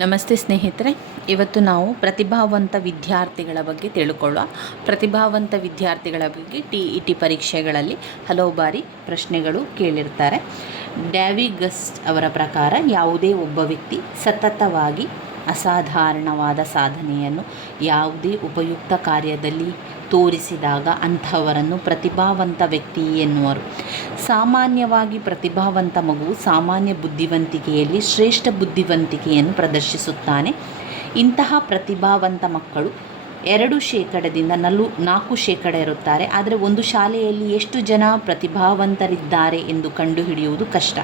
ನಮಸ್ತೆ ಸ್ನೇಹಿತರೆ, ಇವತ್ತು ನಾವು ಪ್ರತಿಭಾವಂತ ವಿದ್ಯಾರ್ಥಿಗಳ ಬಗ್ಗೆ ತಿಳ್ಕೊಳ್ಳುವ ಪ್ರತಿಭಾವಂತ ವಿದ್ಯಾರ್ಥಿಗಳ ಬಗ್ಗೆ ಟಿ ಇ ಟಿ ಪರೀಕ್ಷೆಗಳಲ್ಲಿ ಹಲವು ಬಾರಿ ಪ್ರಶ್ನೆಗಳು ಕೇಳಿರ್ತಾರೆ. ಡ್ಯಾವಿಗಸ್ಟ್ ಅವರ ಪ್ರಕಾರ ಯಾವುದೇ ಒಬ್ಬ ವ್ಯಕ್ತಿ ಸತತವಾಗಿ ಅಸಾಧಾರಣವಾದ ಸಾಧನೆಯನ್ನು ಯಾವುದೇ ಉಪಯುಕ್ತ ಕಾರ್ಯದಲ್ಲಿ ತೋರಿಸಿದಾಗ ಅಂಥವರನ್ನು ಪ್ರತಿಭಾವಂತ ವ್ಯಕ್ತಿ ಎನ್ನುವರು. ಸಾಮಾನ್ಯವಾಗಿ ಪ್ರತಿಭಾವಂತ ಮಗು ಸಾಮಾನ್ಯ ಬುದ್ಧಿವಂತಿಕೆಯಲ್ಲಿ ಶ್ರೇಷ್ಠ ಬುದ್ಧಿವಂತಿಕೆಯನ್ನು ಪ್ರದರ್ಶಿಸುತ್ತಾನೆ. ಇಂತಹ ಪ್ರತಿಭಾವಂತ ಮಕ್ಕಳು ಎರಡು ಶೇಕಡದಿಂದ ನಲ್ಲು ನಾಲ್ಕು ಶೇಕಡ ಇರುತ್ತಾರೆ. ಆದರೆ ಒಂದು ಶಾಲೆಯಲ್ಲಿ ಎಷ್ಟು ಜನ ಪ್ರತಿಭಾವಂತರಿದ್ದಾರೆ ಎಂದು ಕಂಡುಹಿಡಿಯುವುದು ಕಷ್ಟ.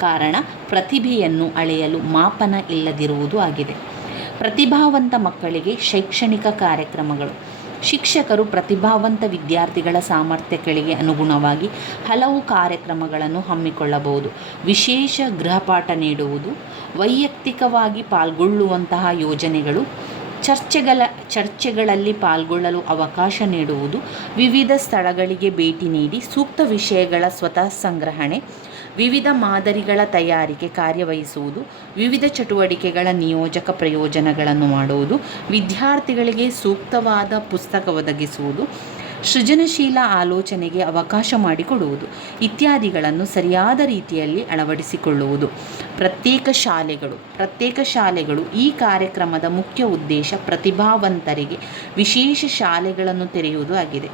ಕಾರಣ ಪ್ರತಿಭೆಯನ್ನು ಅಳೆಯಲು ಮಾಪನ ಇಲ್ಲದಿರುವುದು ಆಗಿದೆ. ಪ್ರತಿಭಾವಂತ ಮಕ್ಕಳಿಗೆ ಶೈಕ್ಷಣಿಕ ಕಾರ್ಯಕ್ರಮಗಳು ಶಿಕ್ಷಕರು ಪ್ರತಿಭಾವಂತ ವಿದ್ಯಾರ್ಥಿಗಳ ಸಾಮರ್ಥ್ಯಗಳಿಗೆ ಅನುಗುಣವಾಗಿ ಹಲವು ಕಾರ್ಯಕ್ರಮಗಳನ್ನು ಹಮ್ಮಿಕೊಳ್ಳಬಹುದು. ವಿಶೇಷ ಗೃಹಪಾಠ ನೀಡುವುದು, ವೈಯಕ್ತಿಕವಾಗಿ ಪಾಲ್ಗೊಳ್ಳುವಂತಹ ಯೋಜನೆಗಳು, ಚರ್ಚೆಗಳ, ಚರ್ಚೆಗಳಲ್ಲಿ ಪಾಲ್ಗೊಳ್ಳಲು ಅವಕಾಶ ನೀಡುವುದು, ವಿವಿಧ ಸ್ಥಳಗಳಿಗೆ ಭೇಟಿ ನೀಡಿ ಸೂಕ್ತ ವಿಷಯಗಳ ಸ್ವತಃ ಸಂಗ್ರಹಣೆ ವಿವಿಧ ಮಾದರಿಗಳ ತಯಾರಿಕೆ ಕಾರ್ಯವಹಿಸುವುದು, ವಿವಿಧ ಚಟುವಟಿಕೆಗಳ ನಿಯೋಜಕ ಪ್ರಯೋಜನಗಳನ್ನು ಮಾಡುವುದು, ವಿದ್ಯಾರ್ಥಿಗಳಿಗೆ ಸೂಕ್ತವಾದ ಪುಸ್ತಕ ಒದಗಿಸುವುದು, ಸೃಜನಶೀಲ ಆಲೋಚನೆಗೆ ಅವಕಾಶ ಮಾಡಿಕೊಡುವುದು ಇತ್ಯಾದಿಗಳನ್ನು ಸರಿಯಾದ ರೀತಿಯಲ್ಲಿ ಅಳವಡಿಸಿಕೊಳ್ಳುವುದು. ಪ್ರತ್ಯೇಕ ಶಾಲೆಗಳು ಪ್ರತ್ಯೇಕ ಶಾಲೆಗಳು ಈ ಕಾರ್ಯಕ್ರಮದ ಮುಖ್ಯ ಉದ್ದೇಶ ಪ್ರತಿಭಾವಂತರಿಗೆ ವಿಶೇಷ ಶಾಲೆಗಳನ್ನು ತೆರೆಯುವುದು ಆಗಿದೆ.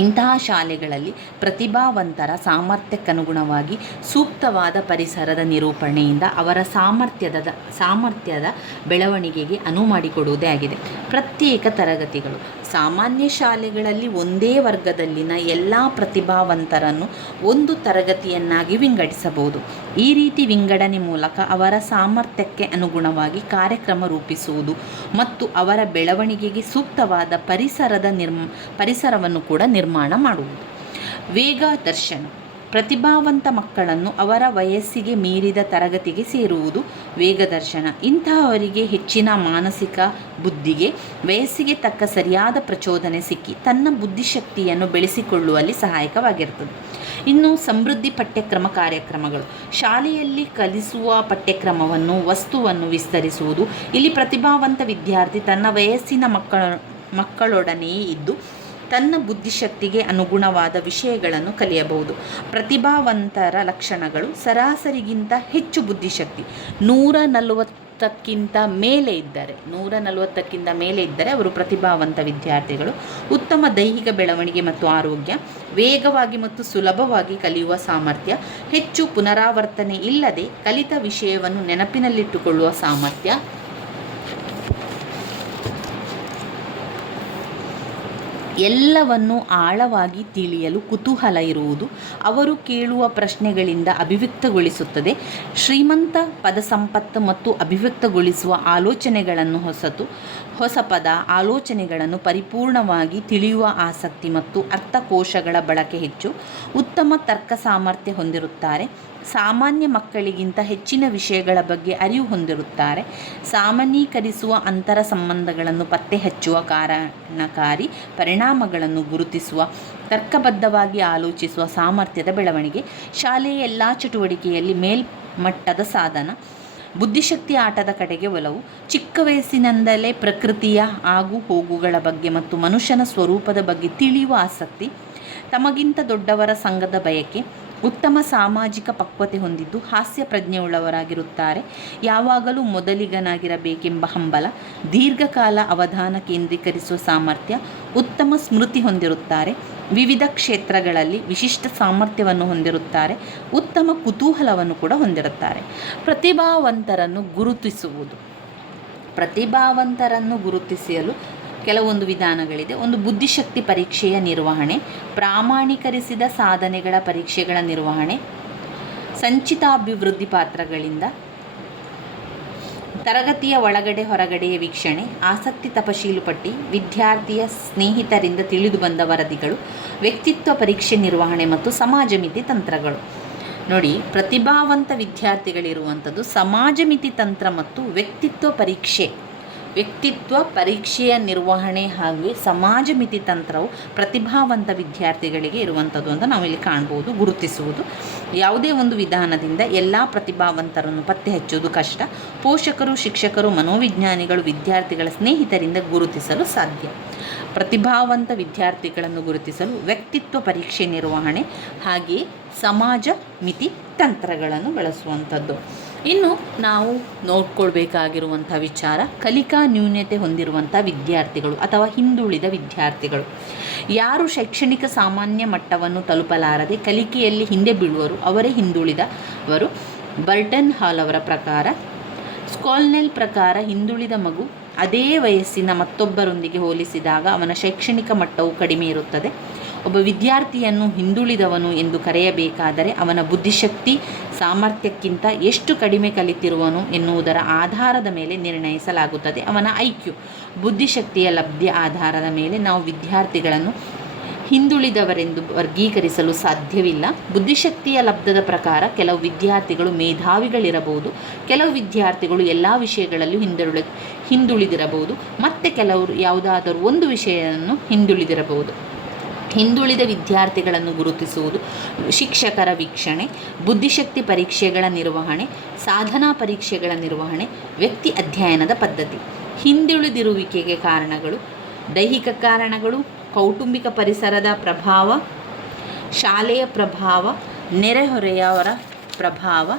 ಇಂತಹ ಶಾಲೆಗಳಲ್ಲಿ ಪ್ರತಿಭಾವಂತರ ಸಾಮರ್ಥ್ಯಕ್ಕನುಗುಣವಾಗಿ ಸೂಕ್ತವಾದ ಪರಿಸರದ ನಿರೂಪಣೆಯಿಂದ ಅವರ ಸಾಮರ್ಥ್ಯದ ಸಾಮರ್ಥ್ಯದ ಬೆಳವಣಿಗೆಗೆ ಅನುವು ಮಾಡಿಕೊಡುವುದೇ ಆಗಿದೆ. ಪ್ರತ್ಯೇಕ ತರಗತಿಗಳು ಸಾಮಾನ್ಯ ಶಾಲೆಗಳಲ್ಲಿ ಒಂದೇ ವರ್ಗದಲ್ಲಿನ ಎಲ್ಲ ಪ್ರತಿಭಾವಂತರನ್ನು ಒಂದು ತರಗತಿಯನ್ನಾಗಿ ವಿಂಗಡಿಸಬಹುದು. ಈ ರೀತಿ ವಿಂಗಡಣೆ ಮೂಲಕ ಅವರ ಸಾಮರ್ಥ್ಯಕ್ಕೆ ಅನುಗುಣವಾಗಿ ಕಾರ್ಯಕ್ರಮ ರೂಪಿಸುವುದು ಮತ್ತು ಅವರ ಬೆಳವಣಿಗೆಗೆ ಸೂಕ್ತವಾದ ಪರಿಸರದ ನಿರ್ಮ, ಪರಿಸರವನ್ನು ಕೂಡ ನಿರ್ಮಾಣ ಮಾಡುವುದು. ವೇಗ ದರ್ಶನ. ಪ್ರತಿಭಾವಂತ ಮಕ್ಕಳನ್ನು ಅವರ ವಯಸ್ಸಿಗೆ ಮೀರಿದ ತರಗತಿಗೆ ಸೇರುವುದು ವೇಗದರ್ಶನ. ಇಂತಹವರಿಗೆ ಹೆಚ್ಚಿನ ಮಾನಸಿಕ ಬುದ್ಧಿಗೆ, ವಯಸ್ಸಿಗೆ ತಕ್ಕ ಸರಿಯಾದ ಪ್ರಚೋದನೆ ಸಿಕ್ಕಿ ತನ್ನ ಬುದ್ಧಿಶಕ್ತಿಯನ್ನು ಬೆಳೆಸಿಕೊಳ್ಳುವಲ್ಲಿ ಸಹಾಯಕವಾಗಿರ್ತದೆ ಇನ್ನು ಸಮೃದ್ಧಿ ಪಠ್ಯಕ್ರಮ ಕಾರ್ಯಕ್ರಮಗಳು. ಶಾಲೆಯಲ್ಲಿ ಕಲಿಸುವ ಪಠ್ಯಕ್ರಮವನ್ನು, ವಸ್ತುವನ್ನು ವಿಸ್ತರಿಸುವುದು. ಇಲ್ಲಿ ಪ್ರತಿಭಾವಂತ ವಿದ್ಯಾರ್ಥಿ ತನ್ನ ವಯಸ್ಸಿನ ಮಕ್ಕಳ, ಮಕ್ಕಳೊಡನೆಯೇ ಇದ್ದು ತನ್ನ ಬುದ್ಧಿಶಕ್ತಿಗೆ ಅನುಗುಣವಾದ ವಿಷಯಗಳನ್ನು ಕಲಿಯಬಹುದು. ಪ್ರತಿಭಾವಂತರ ಲಕ್ಷಣಗಳು ಸರಾಸರಿಗಿಂತ ಹೆಚ್ಚು ಬುದ್ಧಿಶಕ್ತಿ. ನೂರ ನಲವತ್ತಕ್ಕಿಂತ ಮೇಲೆ ಇದ್ದರೆ, ನೂರ ನಲವತ್ತಕ್ಕಿಂತ ಮೇಲೆ ಇದ್ದರೆ ಅವರು ಪ್ರತಿಭಾವಂತ ವಿದ್ಯಾರ್ಥಿಗಳು. ಉತ್ತಮ ದೈಹಿಕ ಬೆಳವಣಿಗೆ ಮತ್ತು ಆರೋಗ್ಯ, ವೇಗವಾಗಿ ಮತ್ತು ಸುಲಭವಾಗಿ ಕಲಿಯುವ ಸಾಮರ್ಥ್ಯ, ಹೆಚ್ಚು ಪುನರಾವರ್ತನೆ ಇಲ್ಲದೆ ಕಲಿತ ವಿಷಯವನ್ನು ನೆನಪಿನಲ್ಲಿಟ್ಟುಕೊಳ್ಳುವ ಸಾಮರ್ಥ್ಯ ಎಲ್ಲವನ್ನು ಆಳವಾಗಿ ತಿಳಿಯಲು ಕುತೂಹಲ ಇರುವುದು ಅವರು ಕೇಳುವ ಪ್ರಶ್ನೆಗಳಿಂದ ಅಭಿವ್ಯಕ್ತಗೊಳಿಸುತ್ತದೆ. ಶ್ರೀಮಂತ ಪದ ಸಂಪತ್ತು ಮತ್ತು ಅಭಿವ್ಯಕ್ತಗೊಳಿಸುವ ಆಲೋಚನೆಗಳನ್ನು ಹೊಸತು, ಹೊಸ ಪದ ಆಲೋಚನೆಗಳನ್ನು ಪರಿಪೂರ್ಣವಾಗಿ ತಿಳಿಯುವ ಆಸಕ್ತಿ ಮತ್ತು ಅರ್ಥಕೋಶಗಳ ಬಳಕೆ ಹೆಚ್ಚು, ಉತ್ತಮ ತರ್ಕ ಸಾಮರ್ಥ್ಯ ಹೊಂದಿರುತ್ತಾರೆ. ಸಾಮಾನ್ಯ ಮಕ್ಕಳಿಗಿಂತ ಹೆಚ್ಚಿನ ವಿಷಯಗಳ ಬಗ್ಗೆ ಅರಿವು ಹೊಂದಿರುತ್ತಾರೆ. ಸಾಮಾನ್ಯೀಕರಿಸುವ ಅಂತರ ಸಂಬಂಧಗಳನ್ನು ಪತ್ತೆ ಹಚ್ಚುವ ಕಾರಣಕಾರಿ ಪರಿಣಾಮಗಳನ್ನು ಗುರುತಿಸುವ, ತರ್ಕಬದ್ಧವಾಗಿ ಆಲೋಚಿಸುವ ಸಾಮರ್ಥ್ಯದ ಬೆಳವಣಿಗೆ. ಶಾಲೆಯ ಎಲ್ಲ ಚಟುವಟಿಕೆಯಲ್ಲಿ ಮೇಲ್ಮಟ್ಟದ ಸಾಧನ, ಬುದ್ಧಿಶಕ್ತಿ ಆಟದ ಕಡೆಗೆ ಒಲವು, ಚಿಕ್ಕ ವಯಸ್ಸಿನಿಂದಲೇ ಪ್ರಕೃತಿಯ ಆಗು ಹೋಗುಗಳ ಬಗ್ಗೆ ಮತ್ತು ಮನುಷ್ಯನ ಸ್ವರೂಪದ ಬಗ್ಗೆ ತಿಳಿಯುವ ಆಸಕ್ತಿ, ತಮಗಿಂತ ದೊಡ್ಡವರ ಸಂಘದ ಬಯಕೆ, ಉತ್ತಮ ಸಾಮಾಜಿಕ ಪಕ್ವತೆ ಹೊಂದಿದ್ದು ಹಾಸ್ಯ ಪ್ರಜ್ಞೆಯುಳ್ಳವರಾಗಿರುತ್ತಾರೆ. ಯಾವಾಗಲೂ ಮೊದಲಿಗನಾಗಿರಬೇಕೆಂಬ ಹಂಬಲ, ದೀರ್ಘಕಾಲ ಅವಧಾನ ಕೇಂದ್ರೀಕರಿಸುವ ಸಾಮರ್ಥ್ಯ ಉತ್ತಮ ಸ್ಮೃತಿ ಹೊಂದಿರುತ್ತಾರೆ. ವಿವಿಧ ಕ್ಷೇತ್ರಗಳಲ್ಲಿ ವಿಶಿಷ್ಟ ಸಾಮರ್ಥ್ಯವನ್ನು ಹೊಂದಿರುತ್ತಾರೆ. ಉತ್ತಮ ಕುತೂಹಲವನ್ನು ಕೂಡ ಹೊಂದಿರುತ್ತಾರೆ. ಪ್ರತಿಭಾವಂತರನ್ನು ಗುರುತಿಸುವುದು. ಪ್ರತಿಭಾವಂತರನ್ನು ಗುರುತಿಸಲು ಕೆಲವೊಂದು ವಿಧಾನಗಳಿದೆ. ಒಂದು ಬುದ್ಧಿಶಕ್ತಿ ಪರೀಕ್ಷೆಯ ನಿರ್ವಹಣೆ, ಪ್ರಾಮಾಣೀಕರಿಸಿದ ಸಾಧನೆಗಳ ಪರೀಕ್ಷೆಗಳ ನಿರ್ವಹಣೆ ಸಂಚಿತ ಅಭಿವೃದ್ಧಿ ಪಾತ್ರಗಳಿಂದ ತರಗತಿಯ ಒಳಗಡೆ ಹೊರಗಡೆಯ ವೀಕ್ಷಣೆ, ಆಸಕ್ತಿ ತಪಶೀಲು ಪಟ್ಟಿ, ವಿದ್ಯಾರ್ಥಿಯ ಸ್ನೇಹಿತರಿಂದ ತಿಳಿದು ಬಂದ ವರದಿಗಳು, ವ್ಯಕ್ತಿತ್ವ ಪರೀಕ್ಷೆ ನಿರ್ವಹಣೆ ಮತ್ತು ಸಮಾಜ ತಂತ್ರಗಳು. ನೋಡಿ, ಪ್ರತಿಭಾವಂತ ವಿದ್ಯಾರ್ಥಿಗಳಿರುವಂಥದ್ದು ಸಮಾಜ ತಂತ್ರ ಮತ್ತು ವ್ಯಕ್ತಿತ್ವ ಪರೀಕ್ಷೆ. ವ್ಯಕ್ತಿತ್ವ ಪರೀಕ್ಷೆಯ ನಿರ್ವಹಣೆ ಹಾಗೂ ಸಮಾಜ ಮಿತಿ ತಂತ್ರವು ಪ್ರತಿಭಾವಂತ ವಿದ್ಯಾರ್ಥಿಗಳಿಗೆ ಇರುವಂಥದ್ದು ಅಂತ ನಾವಿಲ್ಲಿ ಕಾಣ್ಬೋದು, ಗುರುತಿಸುವುದು. ಯಾವುದೇ ಒಂದು ವಿಧಾನದಿಂದ ಎಲ್ಲ ಪ್ರತಿಭಾವಂತರನ್ನು ಪತ್ತೆ ಹಚ್ಚುವುದು ಕಷ್ಟ. ಪೋಷಕರು, ಶಿಕ್ಷಕರು, ಮನೋವಿಜ್ಞಾನಿಗಳು, ವಿದ್ಯಾರ್ಥಿಗಳ ಸ್ನೇಹಿತರಿಂದ ಗುರುತಿಸಲು ಸಾಧ್ಯ. ಪ್ರತಿಭಾವಂತ ವಿದ್ಯಾರ್ಥಿಗಳನ್ನು ಗುರುತಿಸಲು ವ್ಯಕ್ತಿತ್ವ ಪರೀಕ್ಷೆ ನಿರ್ವಹಣೆ ಹಾಗೆಯೇ ಸಮಾಜ ಮಿತಿ ತಂತ್ರಗಳನ್ನು ಬಳಸುವಂಥದ್ದು. ಇನ್ನು ನಾವು ನೋಡ್ಕೊಳ್ಬೇಕಾಗಿರುವಂಥ ವಿಚಾರ ಕಲಿಕಾ ನ್ಯೂನ್ಯತೆ ಹೊಂದಿರುವಂಥ ವಿದ್ಯಾರ್ಥಿಗಳು ಅಥವಾ ಹಿಂದುಳಿದ ವಿದ್ಯಾರ್ಥಿಗಳು. ಯಾರು ಶೈಕ್ಷಣಿಕ ಸಾಮಾನ್ಯ ಮಟ್ಟವನ್ನು ತಲುಪಲಾರದೆ ಕಲಿಕೆಯಲ್ಲಿ ಹಿಂದೆ ಬೀಳುವರು, ಅವರೇ ಹಿಂದುಳಿದವರು. ಬರ್ಟನ್ ಹಾಲ್ ಅವರ ಪ್ರಕಾರ, ಸ್ಕಾಲ್ನೆಲ್ ಪ್ರಕಾರ ಹಿಂದುಳಿದ ಮಗು ಅದೇ ವಯಸ್ಸಿನ ಮತ್ತೊಬ್ಬರೊಂದಿಗೆ ಹೋಲಿಸಿದಾಗ ಅವನ ಶೈಕ್ಷಣಿಕ ಮಟ್ಟವು ಕಡಿಮೆ ಇರುತ್ತದೆ. ಒಬ್ಬ ವಿದ್ಯಾರ್ಥಿಯನ್ನು ಹಿಂದುಳಿದವನು ಎಂದು ಕರೆಯಬೇಕಾದರೆ ಅವನ ಬುದ್ಧಿಶಕ್ತಿ ಸಾಮರ್ಥ್ಯಕ್ಕಿಂತ ಎಷ್ಟು ಕಡಿಮೆ ಕಲಿತಿರುವನು ಎನ್ನುವುದರ ಆಧಾರದ ಮೇಲೆ ನಿರ್ಣಯಿಸಲಾಗುತ್ತದೆ. ಅವನ ಐಕ್ಯು, ಬುದ್ಧಿಶಕ್ತಿಯ ಲಬ್ಧಿಯ ಆಧಾರದ ಮೇಲೆ ನಾವು ವಿದ್ಯಾರ್ಥಿಗಳನ್ನು ಹಿಂದುಳಿದವರೆಂದು ವರ್ಗೀಕರಿಸಲು ಸಾಧ್ಯವಿಲ್ಲ. ಬುದ್ಧಿಶಕ್ತಿಯ ಲಬ್ಧದ ಪ್ರಕಾರ ಕೆಲವು ವಿದ್ಯಾರ್ಥಿಗಳು ಮೇಧಾವಿಗಳಿರಬಹುದು. ಕೆಲವು ವಿದ್ಯಾರ್ಥಿಗಳು ಎಲ್ಲ ವಿಷಯಗಳಲ್ಲೂ ಹಿಂದುಳಿ, ಹಿಂದುಳಿದಿರಬಹುದು. ಮತ್ತು ಕೆಲವರು ಯಾವುದಾದರೂ ಒಂದು ವಿಷಯವನ್ನು ಹಿಂದುಳಿದಿರಬಹುದು. ಹಿಂದುಳಿದ ವಿದ್ಯಾರ್ಥಿಗಳನ್ನು ಗುರುತಿಸುವುದು, ಶಿಕ್ಷಕರ ವೀಕ್ಷಣೆ, ಬುದ್ಧಿಶಕ್ತಿ ಪರೀಕ್ಷೆಗಳ ನಿರ್ವಹಣೆ, ಸಾಧನಾ ಪರೀಕ್ಷೆಗಳ ನಿರ್ವಹಣೆ, ವ್ಯಕ್ತಿ ಅಧ್ಯಯನದ ಪದ್ಧತಿ. ಹಿಂದುಳಿದಿರುವಿಕೆಗೆ ಕಾರಣಗಳು, ದೈಹಿಕ ಕಾರಣಗಳು, ಕೌಟುಂಬಿಕ ಪರಿಸರದ ಪ್ರಭಾವ, ಶಾಲೆಯ ಪ್ರಭಾವ, ನೆರೆಹೊರೆಯವರ ಪ್ರಭಾವ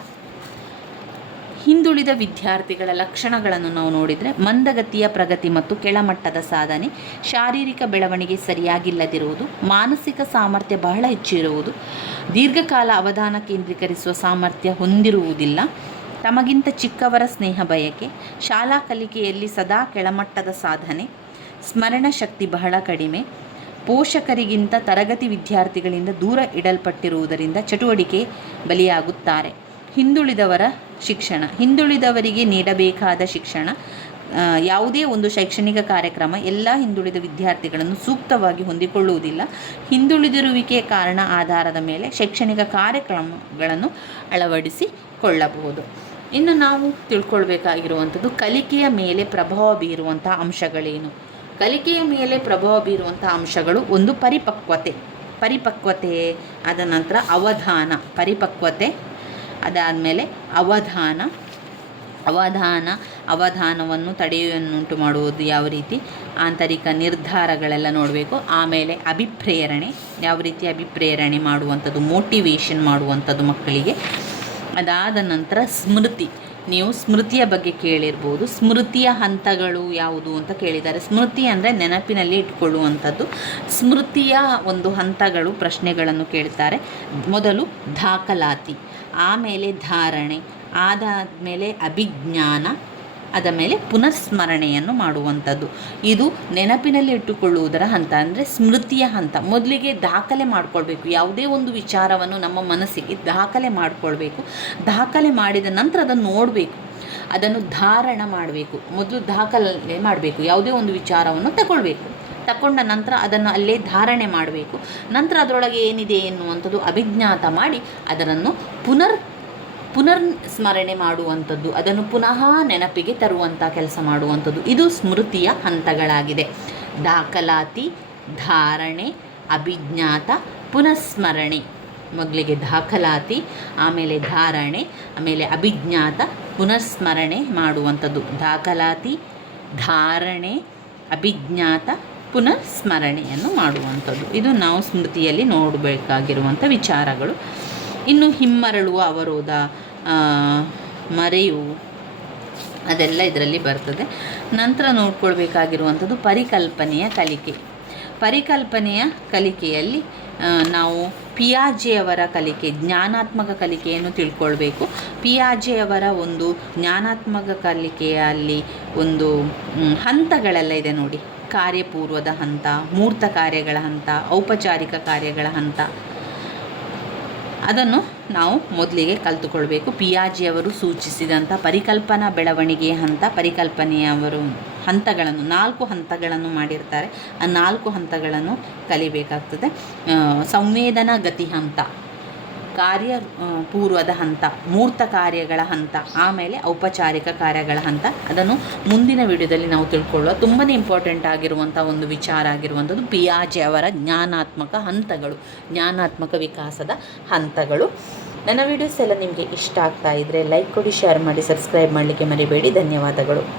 ಹಿಂದುಳಿದ ವಿದ್ಯಾರ್ಥಿಗಳ ಲಕ್ಷಣಗಳನ್ನು ನಾವು ನೋಡಿದರೆ ಮಂದಗತಿಯ ಪ್ರಗತಿ ಮತ್ತು ಕೆಳಮಟ್ಟದ ಸಾಧನೆ, ಶಾರೀರಿಕ ಬೆಳವಣಿಗೆ ಸರಿಯಾಗಿಲ್ಲದಿರುವುದು, ಮಾನಸಿಕ ಸಾಮರ್ಥ್ಯ ಬಹಳ ಹೆಚ್ಚಿರುವುದು, ದೀರ್ಘಕಾಲ ಅವಧಾನ ಕೇಂದ್ರೀಕರಿಸುವ ಸಾಮರ್ಥ್ಯ ಹೊಂದಿರುವುದಿಲ್ಲ, ತಮಗಿಂತ ಚಿಕ್ಕವರ ಸ್ನೇಹ ಬಯಕೆ, ಶಾಲಾ ಕಲಿಕೆಯಲ್ಲಿ ಸದಾ ಕೆಳಮಟ್ಟದ ಸಾಧನೆ, ಸ್ಮರಣ ಶಕ್ತಿ ಬಹಳ ಕಡಿಮೆ, ಪೋಷಕರಿಗಿಂತ ತರಗತಿ ವಿದ್ಯಾರ್ಥಿಗಳಿಂದ ದೂರ ಇಡಲ್ಪಟ್ಟಿರುವುದರಿಂದ ಚಟುವಟಿಕೆ ಬಲಿಯಾಗುತ್ತಾರೆ. ಹಿಂದುಳಿದವರ ಶಿಕ್ಷಣ. ಹಿಂದುಳಿದವರಿಗೆ ನೀಡಬೇಕಾದ ಶಿಕ್ಷಣ ಯಾವುದೇ ಒಂದು ಶೈಕ್ಷಣಿಕ ಕಾರ್ಯಕ್ರಮ ಎಲ್ಲ ಹಿಂದುಳಿದ ವಿದ್ಯಾರ್ಥಿಗಳನ್ನು ಸೂಕ್ತವಾಗಿ ಹೊಂದಿಕೊಳ್ಳುವುದಿಲ್ಲ. ಹಿಂದುಳಿದಿರುವಿಕೆಯ ಕಾರಣ ಆಧಾರದ ಮೇಲೆ ಶೈಕ್ಷಣಿಕ ಕಾರ್ಯಕ್ರಮಗಳನ್ನು ಅಳವಡಿಸಿಕೊಳ್ಳಬಹುದು ಇನ್ನು ನಾವು ತಿಳ್ಕೊಳ್ಬೇಕಾಗಿರುವಂಥದ್ದು ಕಲಿಕೆಯ ಮೇಲೆ ಪ್ರಭಾವ ಬೀರುವಂಥ ಅಂಶಗಳೇನು? ಕಲಿಕೆಯ ಮೇಲೆ ಪ್ರಭಾವ ಬೀರುವಂಥ ಅಂಶಗಳು ಒಂದು ಪರಿಪಕ್ವತೆ. ಪರಿಪಕ್ವತೆ ಆದ ನಂತರ ಅವಧಾನ, ಪರಿಪಕ್ವತೆ ಅದಾದಮೇಲೆ ಅವಧಾನ. ಅವಧಾನ, ಅವಧಾನವನ್ನು ತಡೆಯುವನ್ನುಂಟು ಮಾಡುವುದು ಯಾವ ರೀತಿ? ಆಂತರಿಕ ನಿರ್ಧಾರಗಳೆಲ್ಲ ನೋಡಬೇಕು. ಆಮೇಲೆ ಅಭಿಪ್ರೇರಣೆ. ಯಾವ ರೀತಿ ಅಭಿಪ್ರೇರಣೆ ಮಾಡುವಂಥದ್ದು ಮೋಟಿವೇಶನ್ ಮಾಡುವಂಥದ್ದು ಮಕ್ಕಳಿಗೆ. ಅದಾದ ನಂತರ ಸ್ಮೃತಿ. ನೀವು ಸ್ಮೃತಿಯ ಬಗ್ಗೆ ಕೇಳಿರ್ಬೋದು. ಸ್ಮೃತಿಯ ಹಂತಗಳು ಯಾವುದು ಅಂತ ಕೇಳಿದ್ದಾರೆ. ಸ್ಮೃತಿ ಅಂದರೆ ನೆನಪಿನಲ್ಲಿ ಇಟ್ಕೊಳ್ಳುವಂಥದ್ದು ಸ್ಮೃತಿಯ ಒಂದು ಹಂತಗಳು ಪ್ರಶ್ನೆಗಳನ್ನು ಕೇಳ್ತಾರೆ. ಮೊದಲು ದಾಖಲಾತಿ. ಆಮೇಲೆ ಧಾರಣೆ, ಆದಾದಮೇಲೆ ಅಭಿಜ್ಞಾನ ಅದ ಮೇಲೆ ಪುನರ್ಸ್ಮರಣೆಯನ್ನು ಮಾಡುವಂಥದ್ದು. ಇದು ನೆನಪಿನಲ್ಲಿ ಇಟ್ಟುಕೊಳ್ಳುವುದರ ಹಂತ, ಅಂದರೆ ಸ್ಮೃತಿಯ ಹಂತ. ಮೊದಲಿಗೆ ದಾಖಲೆ ಮಾಡಿಕೊಳ್ಬೇಕು. ಯಾವುದೇ ಒಂದು ವಿಚಾರವನ್ನು ನಮ್ಮ ಮನಸ್ಸಿಗೆ ದಾಖಲೆ ಮಾಡಿಕೊಳ್ಬೇಕು. ದಾಖಲೆ ಮಾಡಿದ ನಂತರ ಅದನ್ನು ನೋಡಬೇಕು. ಅದನ್ನು ಧಾರಣ ಮಾಡಬೇಕು. ಮೊದಲು ದಾಖಲೆ ಮಾಡಬೇಕು. ಯಾವುದೇ ಒಂದು ವಿಚಾರವನ್ನು ತಗೊಳ್ಬೇಕು. ತಗೊಂಡ ನಂತರ ಅದನ್ನು ಅಲ್ಲೇ ಧಾರಣೆ ಮಾಡಬೇಕು. ನಂತರ ಅದರೊಳಗೆ ಏನಿದೆ ಎನ್ನುವಂಥದ್ದು ಅಭಿಜ್ಞಾತ ಮಾಡಿ ಅದನ್ನು ಪುನರ್ ಪುನರ್ ಸ್ಮರಣೆ ಮಾಡುವಂಥದ್ದು, ಅದನ್ನು ಪುನಃ ನೆನಪಿಗೆ ತರುವಂಥ ಕೆಲಸ ಮಾಡುವಂಥದ್ದು. ಇದು ಸ್ಮೃತಿಯ ಹಂತಗಳಾಗಿದೆ. ದಾಖಲಾತಿ, ಧಾರಣೆ, ಅಭಿಜ್ಞಾತ, ಪುನಃಸ್ಮರಣೆ. ಮೊದಲಿಗೆ ದಾಖಲಾತಿ, ಆಮೇಲೆ ಧಾರಣೆ, ಆಮೇಲೆ ಅಭಿಜ್ಞಾತ, ಪುನಃಸ್ಮರಣೆ ಮಾಡುವಂಥದ್ದು. ದಾಖಲಾತಿ, ಧಾರಣೆ, ಅಭಿಜ್ಞಾತ ಪುನಃಸ್ಮರಣೆಯನ್ನು ಮಾಡುವಂಥದ್ದು. ಇದು ನಾವು ಸ್ಮೃತಿಯಲ್ಲಿ ನೋಡಬೇಕಾಗಿರುವಂಥ ವಿಚಾರಗಳು. ಇನ್ನು ಹಿಮ್ಮರಳುವ ಅವರೋಧ ಮರೆಯು, ಅದೆಲ್ಲ ಇದರಲ್ಲಿ ಬರ್ತದೆ. ನಂತರ ನೋಡ್ಕೊಳ್ಬೇಕಾಗಿರುವಂಥದ್ದು ಪರಿಕಲ್ಪನೆಯ ಕಲಿಕೆ. ಪರಿಕಲ್ಪನೆಯ ಕಲಿಕೆಯಲ್ಲಿ ನಾವು ಪಿಯಾಜೆಯವರ ಕಲಿಕೆ, ಜ್ಞಾನಾತ್ಮಕ ಕಲಿಕೆಯನ್ನು ತಿಳ್ಕೊಳ್ಬೇಕು. ಪಿಯಾಜೆಯವರ ಒಂದು ಜ್ಞಾನಾತ್ಮಕ ಕಲಿಕೆಯಲ್ಲಿ ಒಂದು ಹಂತಗಳೆಲ್ಲ ಇದೆ ನೋಡಿ. ಕಾರ್ಯಪೂರ್ವದ ಹಂತ, ಮೂರ್ತ ಕಾರ್ಯಗಳ ಹಂತ, ಔಪಚಾರಿಕ ಕಾರ್ಯಗಳ ಹಂತ. ಅದನ್ನು ನಾವು ಮೊದಲಿಗೆ ಕಲಿತುಕೊಳ್ಬೇಕು. ಪಿಯಾಜಿಯವರು ಸೂಚಿಸಿದಂಥ ಪರಿಕಲ್ಪನಾ ಬೆಳವಣಿಗೆಯ ಹಂತ, ಪರಿಕಲ್ಪನೆಯವರು ಹಂತಗಳನ್ನು, ನಾಲ್ಕು ಹಂತಗಳನ್ನು ಮಾಡಿರ್ತಾರೆ. ಆ ನಾಲ್ಕು ಹಂತಗಳನ್ನು ಕಲಿಬೇಕಾಗ್ತದೆ. ಸಂವೇದನಾ ಗತಿ ಹಂತ. ಕಾರ್ಯ ಪೂರ್ವದ ಹಂತ, ಮೂರ್ತ ಕಾರ್ಯಗಳ ಹಂತ, ಆಮೇಲೆ ಔಪಚಾರಿಕ ಕಾರ್ಯಗಳ ಹಂತ. ಅದನ್ನು ಮುಂದಿನ ವಿಡಿಯೋದಲ್ಲಿ ನಾವು ತಿಳ್ಕೊಳ್ಳುವ ತುಂಬಾ ಇಂಪಾರ್ಟೆಂಟ್ ಆಗಿರುವಂಥ ಒಂದು ವಿಚಾರ ಆಗಿರುವಂಥದ್ದು ಪಿಯಾಜೆ ಅವರ ಜ್ಞಾನಾತ್ಮಕ ಹಂತಗಳು, ಜ್ಞಾನಾತ್ಮಕ ವಿಕಾಸದ ಹಂತಗಳು. ನನ್ನ ವಿಡಿಯೋಸ್ ಎಲ್ಲ ನಿಮಗೆ ಇಷ್ಟ ಆಗ್ತಾ ಇದ್ದರೆ ಲೈಕ್ ಕೊಡಿ ಶೇರ್ ಮಾಡಿ ಸಬ್ಸ್ಕ್ರೈಬ್ ಮಾಡಲಿಕ್ಕೆ ಮರಿಬೇಡಿ. ಧನ್ಯವಾದಗಳು.